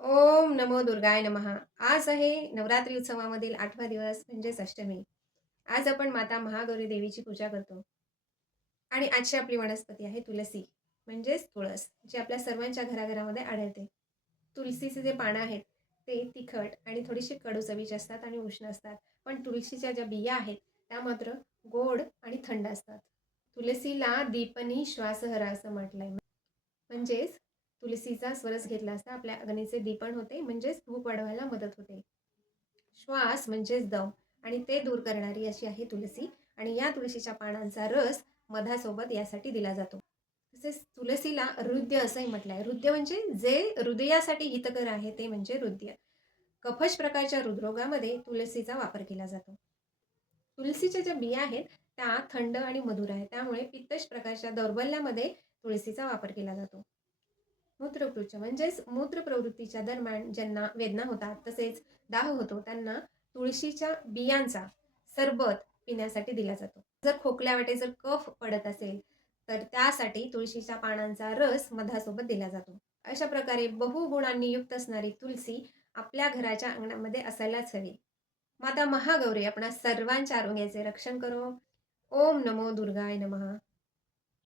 ओम नमो दुर्गाय नमः. आज आहे नवरात्री उत्सवामधील 8वा दिवस म्हणजेच अष्टमी. आज आपण माता महागौरी देवीची पूजा करतो. आणि आजची आपली वनस्पती आहे तुलसी म्हणजेच तुळस, जी आपल्या सर्वांच्या घराघरामध्ये आढळते. तुलसीचे जे पानं आहेत ते तिखट आणि थोडीशी कडू चवीचे असतात आणि उष्ण असतात. पण तुळशीच्या ज्या बिया आहेत त्या मात्र गोड आणि थंड असतात. तुलसीला दीपनी श्वासहरा असं म्हटलंय. म्हणजेच तुलसीचा स्वरस घेतला असता आपल्या अग्नीचे दीपण होते, म्हणजेच धूप वाढवायला मदत होते. श्वास म्हणजेच दम आणि ते दूर करणारी अशी आहे तुलसी. आणि या तुळशीच्या पानांचा रस मधासोबत यासाठी दिला जातो. तसेच तुलसीला हृद्य असंही म्हटलं आहे. हृद्य म्हणजे जे हृदयासाठी हितकर आहे ते म्हणजे हृद्य. कफश प्रकारच्या हृदरोगामध्ये तुलसीचा वापर केला जातो. तुलसीच्या ज्या बिया आहेत त्या थंड आणि मधुर आहेत, त्यामुळे पित्तश प्रकारच्या दौर्बल्यामध्ये तुळसीचा वापर केला जातो. मूत्रपुच्छ म्हणजेच मूत्र प्रवृत्तीच्या दरम्यान ज्यांना वेदना होतात तसेच दाह होतो त्यांना तुळशीच्या बियांचा सरबत पिण्यासाठी दिला जातो. जर खोकल्यावाटे जर कफ पडत असेल तर त्यासाठी तुळशीच्या पानांचा रस मधासोबत दिला जातो. अशा प्रकारे बहुगुणांनी युक्त असणारी तुलसी आपल्या घराच्या अंगणामध्ये असायलाच हवी. माता महागौरी आपणा सर्वांच्या आरोग्याचे रक्षण करो. ओम नमो दुर्गाय नमः.